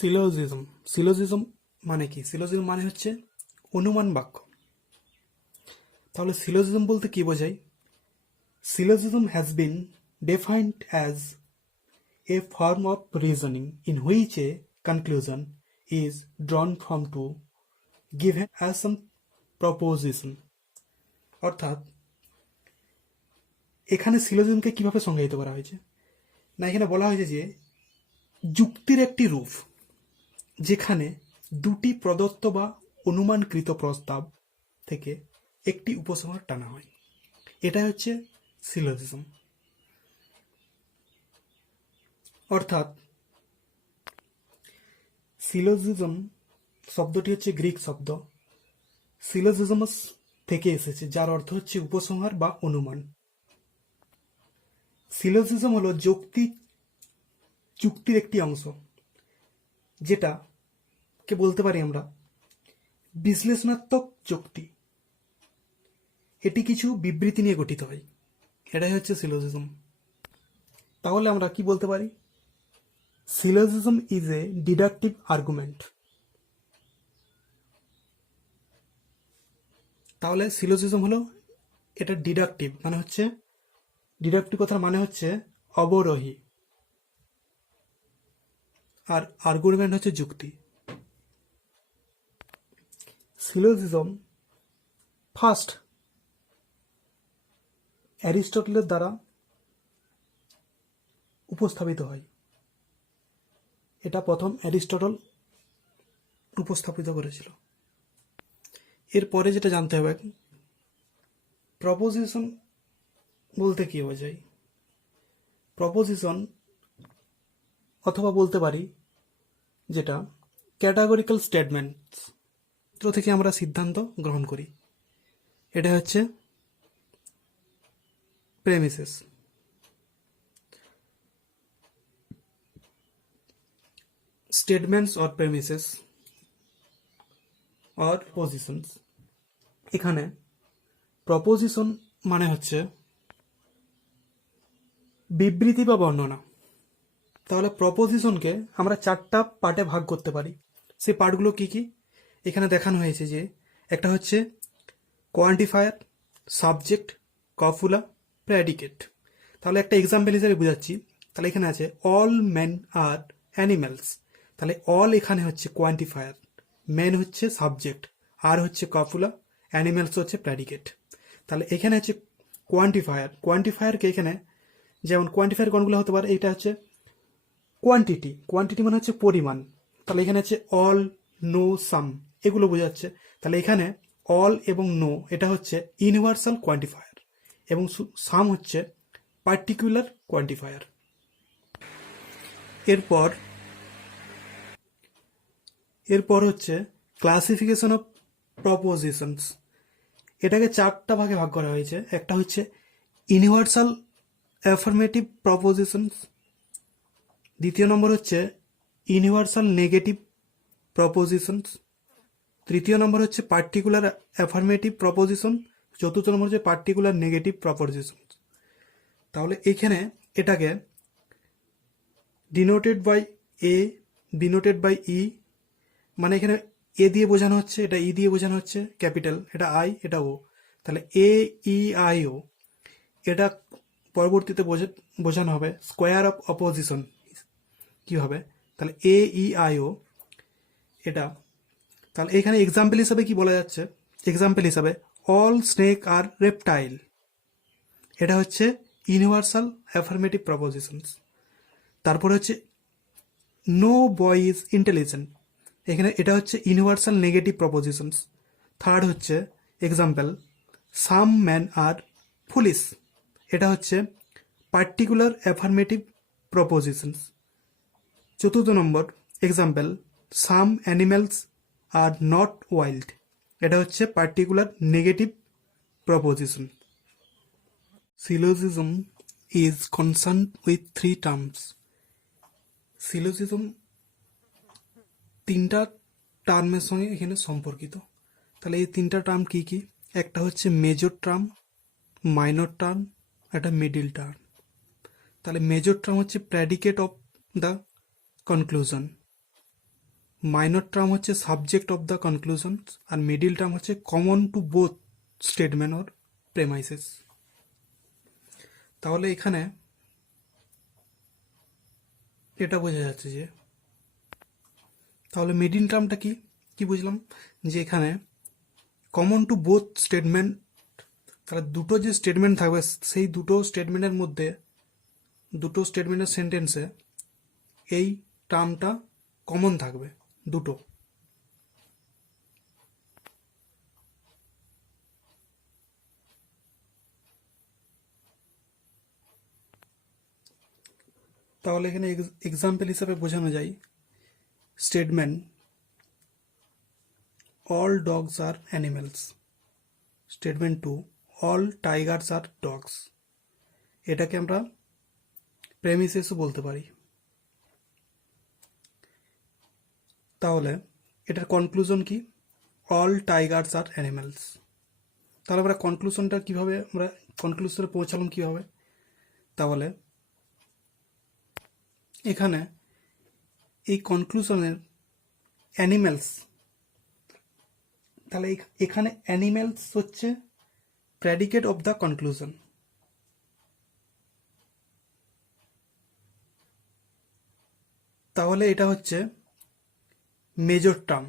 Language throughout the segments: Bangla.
সিলোজিজম সিলোজিজম মানে কি? সিলোজিজম মানে হচ্ছে অনুমান বাক্য। তাহলে সিলোজিজম বলতে কি বোঝায়? Syllogism has been defined as a form of reasoning in which a conclusion is drawn from two given as some proposition. অর্থাৎ এখানে সিলোজিজমকে কিভাবে সংজ্ঞায়িত করা হয়েছে? না, এখানে বলা হয়েছে যে যুক্তির একটি রূপ যেখানে দুটি প্রদত্ত বা অনুমানকৃত প্রস্তাব থেকে একটি উপসংহার টানা হয়, এটা হচ্ছে সিলোজিজম। অর্থাৎ সিলোজিজম শব্দটি হচ্ছে গ্রিক শব্দ সিলোজিজমস থেকে এসেছে, যার অর্থ হচ্ছে উপসংহার বা অনুমান। সিলোজিজম হলো যুক্তির একটি অংশ, যেটা কে বলতে পারি আমরা বিশ্লেষণাত্মক যুক্তি। এটি কিছু বিবৃতি নিয়ে গঠিত হয়, এটাই হচ্ছে সিলোজিজম। তাহলে আমরা কি বলতে পারি? Syllogism is a deductive argument. তাহলে সিলোজিজম হলো এটা ডিডাকটিভ, মানে হচ্ছে ডিডাকটিভ কথার মানে হচ্ছে অবরোহী, আর আর্গুমেন্ট হচ্ছে যুক্তি। সিলোজিজম ফার্স্ট অ্যারিস্টটলের দ্বারা উপস্থাপিত হয়। এটা প্রথম অ্যারিস্টটল উপস্থাপিত করেছিল। এরপরে যেটা জানতে হবে, প্রপোজিশন বলতে কি বোঝায়? প্রপোজিশন অথবা বলতে পারি যেটা ক্যাটাগরিক্যাল স্টেটমেন্টস থেকে আমরা সিদ্ধান্ত গ্রহণ করি, এটা হচ্ছে premises. Statements or premises or positions. এখানে প্রপোজিশন মানে হচ্ছে বিবৃতি বা বর্ণনা। তাহলে প্রপোজিশনকে আমরা চারটা পার্টে ভাগ করতে পারি। সেই পার্টগুলো কি কি এখানে দেখানো হয়েছে, যে একটা হচ্ছে কোয়ান্টিফায়ার, সাবজেক্ট, কপুলা, প্রেডিকেট। তাহলে একটা এক্সাম্পল হিসেবে বোঝাচ্ছি। তাহলে এখানে আছে অল মেন আর অ্যানিমেলস। তাহলে অল এখানে হচ্ছে কোয়ান্টিফায়ার, মেন হচ্ছে সাবজেক্ট, আর হচ্ছে কপুলা, অ্যানিমেলস হচ্ছে প্রেডিকেট। তাহলে এখানে হচ্ছে কোয়ান্টিফায়ারকে এখানে যেমন কোয়ান্টিফায়ার কোনগুলো হতে পারে, এটা হচ্ছে কোয়ান্টিটি মানে হচ্ছে পরিমাণ। তাহলে এখানে হচ্ছে অল, নো, সাম, এগুলো বোঝাচ্ছে। তাহলে এখানে অল এবং নো এটা হচ্ছে ইউনিভার্সাল কোয়ান্টিফায়ার, এবং সাম হচ্ছে পার্টিকুলার কোয়ান্টিফায়ার। এরপর হচ্ছে ক্লাসিফিকেশন অফ প্রপোজিশনস। এটাকে চারটা ভাগে ভাগ করা হয়েছে। একটা হচ্ছে ইউনিভার্সাল অ্যাফার্মেটিভ প্রপোজিশনস, দ্বিতীয় নম্বর হচ্ছে ইউনিভার্সাল নেগেটিভ প্রপোজিশনস, তৃতীয় নম্বর হচ্ছে পার্টিকুলার অ্যাফার্মেটিভ প্রপোজিশন, চতুর্থ নম্বর হচ্ছে পার্টিকুলার নেগেটিভ প্রপোজিশন। তাহলে এখানে এটাকে denoted by A, denoted by E, মানে এখানে এ দিয়ে বোঝানো হচ্ছে, এটা ই দিয়ে বোঝানো হচ্ছে ক্যাপিটাল, এটা আই, এটা ও। তাহলে এ, ই, আই, ও, এটা পরবর্তীতে বোঝানো হবে স্কোয়ার অফ অপোজিশন কি হবে। তাহলে এ, ই, আই, ও এটা। তাহলে এখানে এক্সাম্পল হিসাবে কি বলা যাচ্ছে? এক্সাম্পল হিসাবে অল স্নেক আর রেপটাইল, এটা হচ্ছে ইউনিভার্সাল অ্যাফার্মেটিভ প্রপোজিশনস। তারপরে হচ্ছে নো বয় ইজ ইন্টেলিজেন্ট, এখানে এটা হচ্ছে ইউনিভার্সাল নেগেটিভ প্রপোজিশনস। থার্ড হচ্ছে example some man are foolish, এটা হচ্ছে পার্টিকুলার অ্যাফার্মেটিভ প্রপোজিশনস। চতুর্থ নম্বর example some animals are not wild, এটা হচ্ছে particular negative proposition. Syllogism is concern with three terms. Syllogism তিনটা টার্মের সঙ্গে এখানে সম্পর্কিত। তাহলে এই তিনটা টার্ম কি কি? একটা হচ্ছে মেজর টার্ম, মাইনর টার্ম, একটা মিডিল টার্ম। তাহলে মেজর টার্ম হচ্ছে predicate of the conclusion, minor term হচ্ছে সাবজেক্ট অফ দ্য কনক্লুশন, আর মিডিল টার্ম হচ্ছে common to both statement or premises. তাহলে এখানে এটা বোঝা যাচ্ছে যে, তাহলে মিডিল টার্মটা কি কি বুঝলাম, যে এখানে কমন টু বোথ স্টেটমেন্ট, তাহলে দুটো যে স্টেটমেন্ট থাকবে সেই দুটো স্টেটমেন্টের মধ্যে, দুটো স্টেটমেন্টের সেন্টেন্সে এই টার্মটা কমন থাকবে দুটো। তাহলে এখানে এক্সাম্পল হিসাবে বোঝানো যায় statement all dogs are animals, statement 2 all Tigers R dogs, এটাকে আমরা প্রেমিসেসও বলতে পারি। তাহলে এটার কনক্লুশন কি, অল টাইগার্স আর অ্যানিমেলস। তাহলে আমরা কনক্লুশনটা কিভাবে, আমরা কনক্লুশনে পৌঁছালাম কিভাবে, তাহলে এখানে এই কনক্লুশনের অ্যানিমেলস, তাহলে এখানে অ্যানিমেলস হচ্ছে প্রেডিকেট অফ দ্য কনক্লুশন। তাহলে এটা হচ্ছে মেজর টার্ম,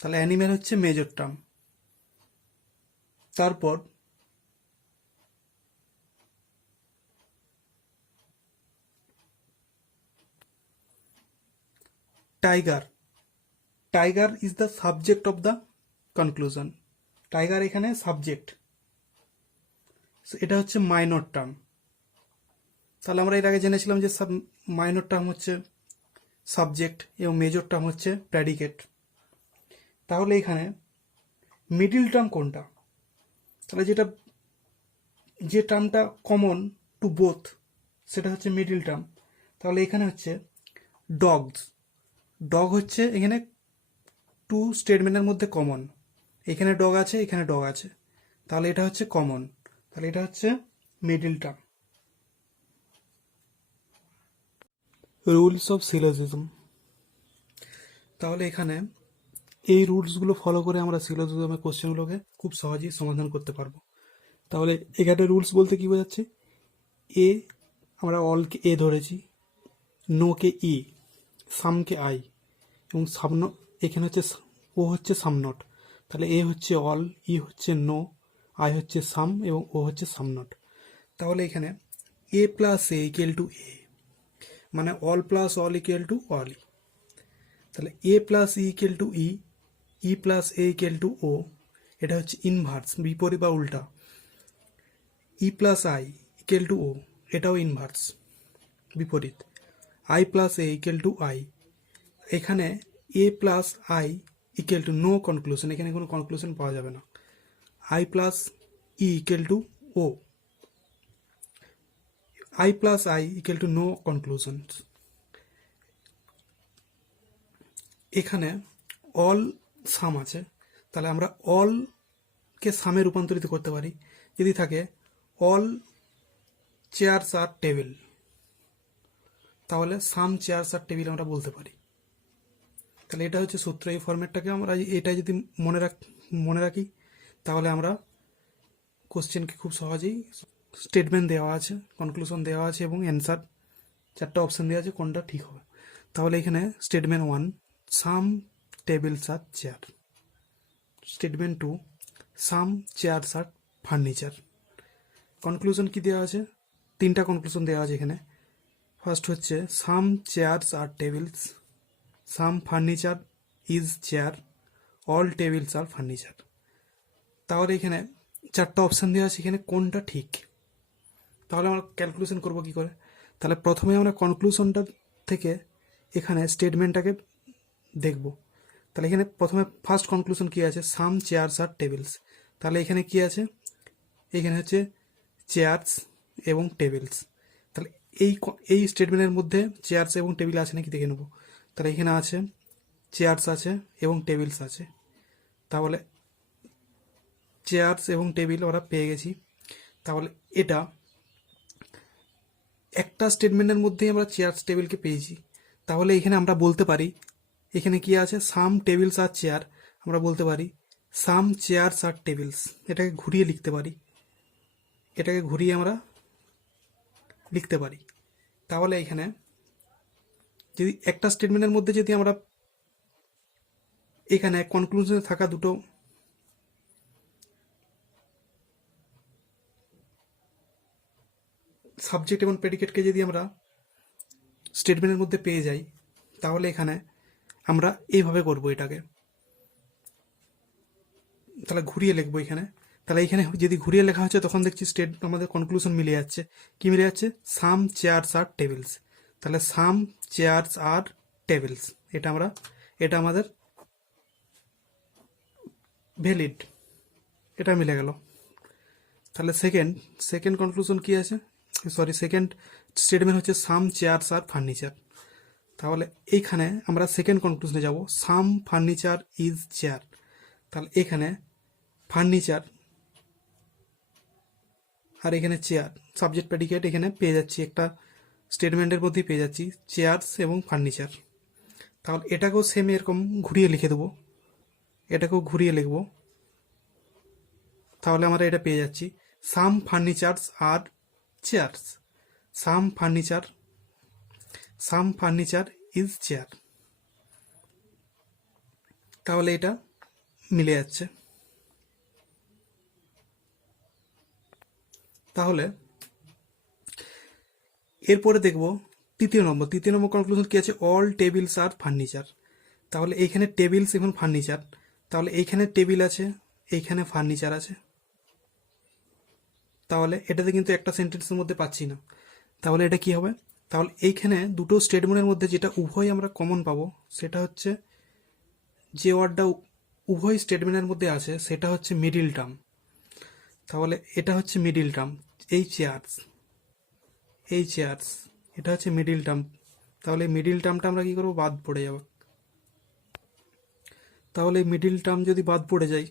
তাহলে অ্যানিমেল হচ্ছে মেজর টার্ম। তারপর tiger, tiger is the subject of the conclusion, tiger এখানে সাবজেক্ট, এটা হচ্ছে মাইনর টার্ম। তাহলে আমরা এর আগে জেনেছিলাম যে মাইনর টার্ম হচ্ছে সাবজেক্ট এবং মেজর টার্ম হচ্ছে প্রেডিকেট। তাহলে এখানে মিডিল টার্ম কোনটা, তাহলে যেটা, যে টার্মটা কমন টু বোথ সেটা হচ্ছে মিডিল টার্ম। তাহলে এখানে হচ্ছে ডগস, ডগ হচ্ছে এখানে টু স্টেটমেন্টের মধ্যে কমন, এখানে ডগ আছে এখানে ডগ আছে, তাহলে এটা হচ্ছে কমন, তাহলে এটা হচ্ছে middle term. Rules of syllogism, তাহলে এখানে এই রুলসগুলো ফলো করে আমরা সিলোজিজমের কোশ্চেনগুলোকে খুব সহজেই সমাধান করতে পারবো। তাহলে এখানে রুলস বলতে কি বোঝাচ্ছে, এ আমরা অলকে এ ধরেছি, নোকে ই, সামকে আই, এবং সামন এখানে হচ্ছে ও হচ্ছে সামনট, তাহলে এ হচ্ছে অল, ই হচ্ছে নো, আই হচ্ছে সাম এবং ও হচ্ছে সামনট। তাহলে এখানে A plus A equal to A, মানে all plus all equal to all. তাহলে A plus E equal to E, E plus A equal to O, এটা হচ্ছে ইনভার্স, বিপরীত বা উল্টা। E plus I equal to O, এটাও ইনভার্স, বিপরীত। I plus A equal to I, এখানে A plus I equal to no conclusion, এখানে কোনো কনক্লুশন পাওয়া যাবে না। I plus E equal to O, I plus I equal to no conclusion. এখানে অল সাম আছে, তাহলে আমরা অলকে সামে রূপান্তরিত করতে পারি যদি থাকে অল চেয়ারস আর টেবিল, তাহলে সাম চেয়ারস আর টেবিল আমরা বলতে পারি। তাহলে এটা হচ্ছে সূত্র, এই ফরম্যাটটাকে আমরা এটা যদি মনে রাখি তাহলে আমরা কোশ্চেনকে খুব সহজেই, স্টেটমেন্ট দেওয়া আছে, কনক্লুশন দেওয়া আছে এবং অ্যান্সার চারটা অপশন দেওয়া আছে কোনটা ঠিক হবে। তাহলে এখানে স্টেটমেন্ট 1 সাম টেবিলস আর চেয়ার, স্টেটমেন্ট 2 সাম চেয়ারস আর ফার্নিচার। কনক্লুশন কি দেওয়া আছে, তিনটা কনক্লুশন দেওয়া আছে এখানে। ফার্স্ট হচ্ছে some chairs are tables, some furniture is chair, all tables are furniture. তাহলে এখানে চারটা অপশান দেওয়া আছে, এখানে কোনটা ঠিক। তাহলে আমরা ক্যালকুলেশন করব কি করে, তাহলে প্রথমে আমরা কনক্লুশনটা থেকে এখানে স্টেটমেন্টটাকে দেখব। তাহলে এখানে প্রথমে ফার্স্ট কনক্লুশন কি আছে, সাম চেয়ারস আর টেবিলস, তাহলে এখানে কি আছে, এখানে হচ্ছে চেয়ারস এবং টেবিলস। তাহলে এই স্টেটমেন্টের মধ্যে চেয়ারস এবং টেবিল আছে নাকি দেখে নেব। তাহলে এখানে আছে চেয়ারস আছে এবং টেবিলস আছে, তাহলে চেয়ারস এবং টেবিল ওরা পেয়ে গেছি। তাহলে এটা একটা স্টেটমেন্টের মধ্যেই আমরা চেয়ারস টেবিলকে পেয়েছি, তাহলে এখানে আমরা বলতে পারি এখানে কি আছে, সাম টেবিলস আর চেয়ার, আমরা বলতে পারি সাম চেয়ারস আর টেবিলস। এটাকে ঘুরিয়ে লিখতে পারি, এটাকে ঘুরিয়ে আমরা লিখতে পারি। তাহলে এখানে যদি একটা স্টেটমেন্টের মধ্যে যদি আমরা এখানে কনক্লুশনে থাকা দুটো সাবজেক্ট এবং প্রেডিকেটকে যদি আমরা স্টেটমেন্টের মধ্যে পেয়ে যাই, তাহলে এখানে আমরা এইভাবে করব এটাকে, তাহলে ঘুরিয়ে লিখবো এখানে। তাহলে এখানে যদি ঘুরিয়ে লেখা হচ্ছে তখন দেখছি আমাদের কনক্লুশন মিলে যাচ্ছে। কি মিলে যাচ্ছে? সাম চেয়ারস আর টেবিলস। তাহলে সাম চেয়ারস আর টেবিলস, এটা আমাদের ভ্যালিড, এটা মিলে গেল। তাহলে সেকেন্ড কনক্লুশন কি আছে, সেকেন্ড স্টেটমেন্ট হচ্ছে সাম চেয়ারস আর ফার্নিচার। তাহলে এইখানে আমরা সেকেন্ড কনক্লুশনে যাব, সাম ফার্নিচার ইজ চেয়ার। তাহলে এখানে ফার্নিচার আর এখানে চেয়ার, সাবজেক্ট প্রেডিকেট এখানে পেয়ে যাচ্ছি, একটা স্টেটমেন্টের মধ্যেই পেয়ে যাচ্ছি চেয়ারস এবং ফার্নিচার। তাহলে এটাকেও সেম এরকম ঘুরিয়ে লিখে দেবো, এটাকেও ঘুরিয়ে লিখব। তাহলে আমরা এটা পেয়ে যাচ্ছি some furnitures are chairs, some furniture is chair. তাহলে এটা মিলে যাচ্ছে। তাহলে এরপরে দেখব তৃতীয় নম্বর কনক্লুশন কি আছে, অল টেবিলস আর ফার্নিচার। তাহলে এইখানে টেবিলস এবং ফার্নিচার, তাহলে এইখানে টেবিল আছে, এইখানে ফার্নিচার আছে। তাহলে এটাতে কিন্তু একটা সেন্টেন্সের মধ্যে পাচ্ছি না, তাহলে এটা কি হবে? তাহলে এইখানে দুটো স্টেটমেন্টের মধ্যে যেটা উভয় আমরা কমন পাবো, সেটা হচ্ছে যে ওয়ার্ডটা উভয় স্টেটমেন্টের মধ্যে আছে সেটা হচ্ছে মিডিল টার্ম। তাহলে এটা হচ্ছে মিডিল টার্ম, এই চেয়ারস এটা হচ্ছে মিডিল টার্ম। তাহলে মিডিল টার্মটা আমরা কি করবো? বাদ পড়ে যাব। তাহলে মিডিল টার্ম যদি বাদ পড়ে যায়,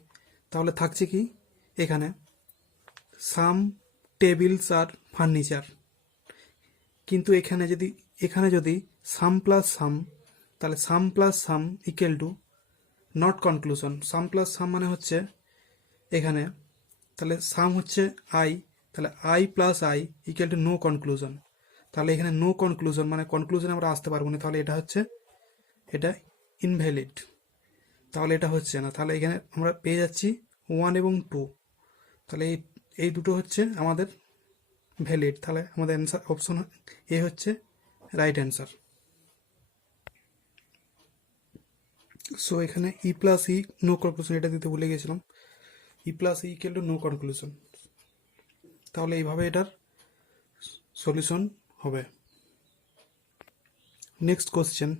তাহলে থাকছে কি এখানে, সাম টেবিলস আর ফার্নিচার। কিন্তু এখানে যদি সাম প্লাস সাম, তাহলে some plus some equal to not conclusion. Some plus some মানে হচ্ছে এখানে, তাহলে সাম হচ্ছে আই, তাহলে I plus I equal to no conclusion. তাহলে এখানে নো কনক্লুশন মানে কনক্লুশনে আমরা আসতে পারবো না, তাহলে এটা ইনভ্যালিড। তাহলে এটা হচ্ছে না। তাহলে এখানে আমরা পেয়ে যাচ্ছি 1 এবং 2। তাহলে এই দুটো হচ্ছে আমাদের ভ্যালিড। তাহলে আমাদের অ্যান্সার অপশন এ হচ্ছে রাইট অ্যান্সার। সো এখানে E plus E no conclusion, এটা দিতে ভুলে গেছিলাম, E plus E equal to no conclusion. তাহলে এইভাবে এটার সলিউশন হবে। Next question.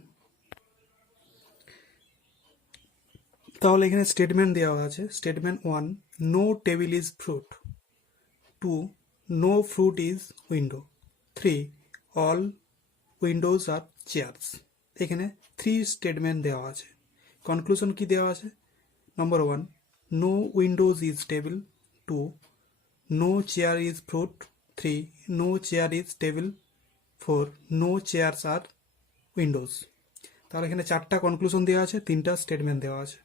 তাহলে এখানে স্টেটমেন্ট দেওয়া আছে, statement 1, no table is fruit. 2, no fruit is window. 3, all windows are chairs. এখানে 3 স্টেটমেন্ট দেওয়া আছে। কনক্লুশন কি দেওয়া আছে? Number 1, no windows is table. 2, no chair is fruit. 3, no chair is table. 4, no chairs are windows. তাহলে এখানে 4টা কনক্লুশন দেওয়া আছে, 3টা স্টেটমেন্ট দেওয়া আছে।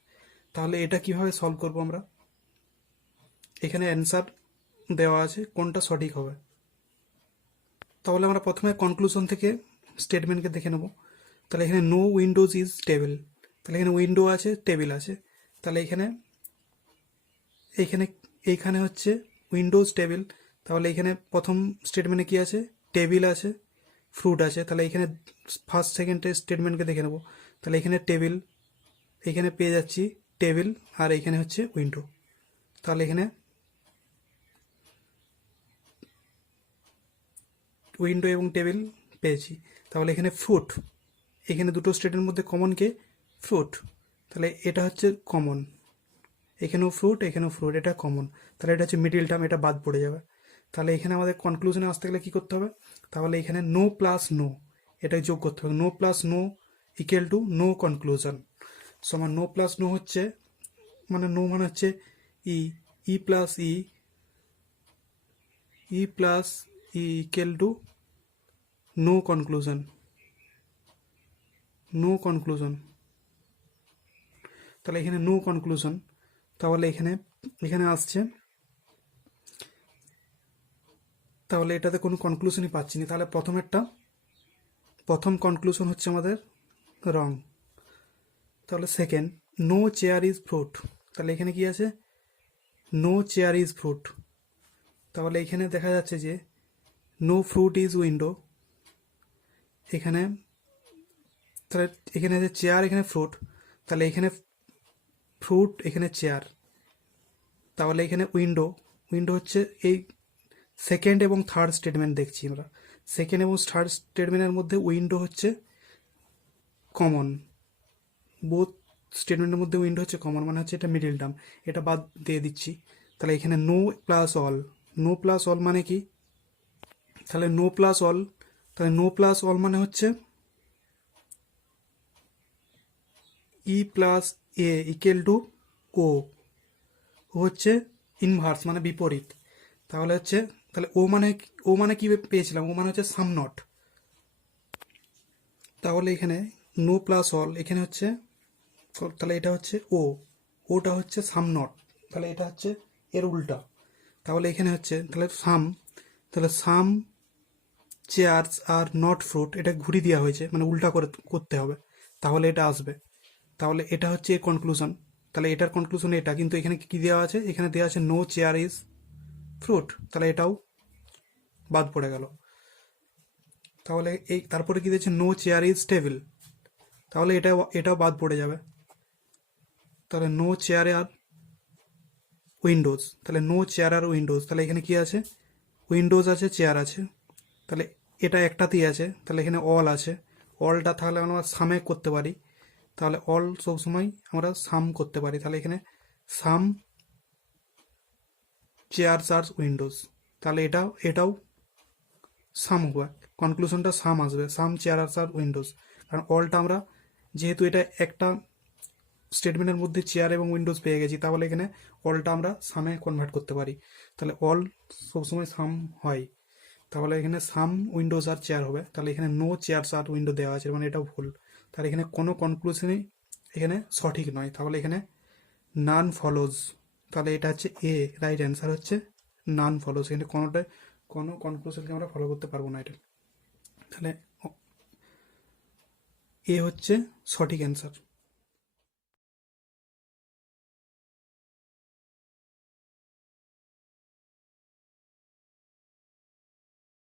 তাহলে এটা কিভাবে সলভ করব আমরা? এখানে অ্যান্সার দেওয়া আছে, কোনটা সঠিক হবে। তাহলে আমরা প্রথমে কনক্লুশন থেকে স্টেটমেন্টকে দেখে নেব। তাহলে এখানে নো উইন্ডোজ ইজ টেবিল, তাহলে এখানে উইন্ডো আছে, টেবিল আছে। তাহলে এইখানে হচ্ছে উইন্ডোজ টেবিল। তাহলে এখানে প্রথম স্টেটমেন্টে কি আছে? টেবিল আছে, ফ্রুট আছে। তাহলে এখানে ফার্স্ট সেকেন্ডের স্টেটমেন্টকে দেখে নেব। তাহলে এখানে টেবিল, এখানে পেয়ে যাচ্ছি টেবিল, আর এখানে হচ্ছে উইন্ডো। তাহলে এখানে উইন্ডো এবং টেবিল পেয়েছি। তাহলে এখানে ফ্রুট, এখানে দুটো স্টেটের মধ্যে কমন কে? ফ্রুট। তাহলে এটা হচ্ছে কমন, এখানেও ফ্রুট, এটা কমন। তাহলে এটা হচ্ছে মিডিল টার্ম, এটা বাদ পড়ে যাবে। তাহলে এখানে আমাদের কনক্লুশনে আসতে গেলে কি করতে হবে? তাহলে এখানে নো প্লাস নো, এটা যোগ করতে হবে। No plus no equal to no conclusion সমান নো প্লাস নো হচ্ছে নো মানে হচ্ছে E, E plus E equal to no conclusion. তাহলে এখানে নো কনক্লুশন, তাহলে এখানে এখানে আসছে, তাহলে এটাতে কোনো কনক্লুশনই পাচ্ছি না। তাহলে প্রথম কনক্লুশন হচ্ছে আমাদের রং। তাহলে second, no chair is fruit, তাহলে এখানে কি আছে, নো চেয়ার ইজ ফ্রুট, তাহলে এখানে দেখা যাচ্ছে যে নো ফ্রুট ইজ উইন্ডো, এখানে তাহলে এখানে আছে চেয়ার, এখানে ফ্রুট, তাহলে এখানে ফ্রুট, এখানে চেয়ার, তাহলে এখানে উইন্ডো, উইন্ডো হচ্ছে এই সেকেন্ড এবং থার্ড স্টেটমেন্ট দেখছি আমরা, সেকেন্ড এবং থার্ড স্টেটমেন্টের মধ্যে উইন্ডো হচ্ছে কমন, বোথ স্টেটমেন্টের মধ্যে উইন্ডো হচ্ছে কমন, মানে হচ্ছে এটা মিডিল টার্ম, এটা বাদ দিয়ে দিচ্ছি। তাহলে এখানে no plus all, no plus all মানে কি, তাহলে নো প্লাস অল, তাহলে নো প্লাস অল মানে হচ্ছে E plus A equal to O, হচ্ছে ইনভার্স মানে বিপরীত, তাহলে হচ্ছে, তাহলে ও মানে কি পেয়েছিলাম, ও মানে হচ্ছে সাম নট, তাহলে এখানে নো প্লাস অল এখানে হচ্ছে, তাহলে এটা হচ্ছে ওটা হচ্ছে সাম নট, তাহলে এটা হচ্ছে এর উল্টা, তাহলে এখানে হচ্ছে তাহলে তাহলে সাম চেয়ার্স আর নট ফ্রুট, এটা ঘুরিয়ে দেওয়া হয়েছে মানে উল্টা করে করতে হবে, তাহলে এটা আসবে, তাহলে এটা হচ্ছে এর কনক্লুশন, তাহলে এটার কনক্লুশন এটা, কিন্তু এখানে কি দেওয়া আছে, এখানে দেওয়া আছে নো চেয়ার ইজ ফ্রুট, তাহলে এটাও বাদ পড়ে গেল। তাহলে এই তারপরে কি দিয়েছে নো চেয়ার ইজ টেবিল, তাহলে এটাও বাদ পড়ে যাবে, তাহলে নো চেয়ার আর উইন্ডোজ, তাহলে নো চেয়ার আর উইন্ডোজ, তাহলে এখানে কি আছে, উইন্ডোজ আছে, চেয়ার আছে, তাহলে এটা একটাতেই আছে, তাহলে এখানে অল আছে, অলটা তাহলে আমরা সামে করতে পারি, তাহলে অল সবসময় আমরা সাম করতে পারি, তাহলে এখানে সাম চেয়ারস আর উইন্ডোজ, তাহলে এটাও সাম হবে, কনক্লুশনটা সাম আসবে, সাম চেয়ারস আর উইন্ডোজ, কারণ অলটা আমরা যেহেতু এটা একটা স্টেটমেন্টের মধ্যে চেয়ার এবং উইন্ডোজ পেয়ে গেছি, তাহলে এখানে অলটা আমরা সামে কনভার্ট করতে পারি, তাহলে অল সবসময় সাম হয়, তাহলে এখানে সাম উইন্ডোজ আর চেয়ার হবে, তাহলে এখানে নো চেয়ারস আর উইন্ডো দেওয়া আছে, মানে এটাও ভুল, তাহলে এখানে কোনো কনক্লুশনই এখানে সঠিক নয়, তাহলে এখানে নান ফলোজ, তাহলে এটা হচ্ছে এ, রাইট অ্যান্সার হচ্ছে নান ফলোজ, এখানে কোনো কনক্লুশনকে আমরা ফলো করতে পারবো না এটা, তাহলে এ হচ্ছে সঠিক অ্যান্সার।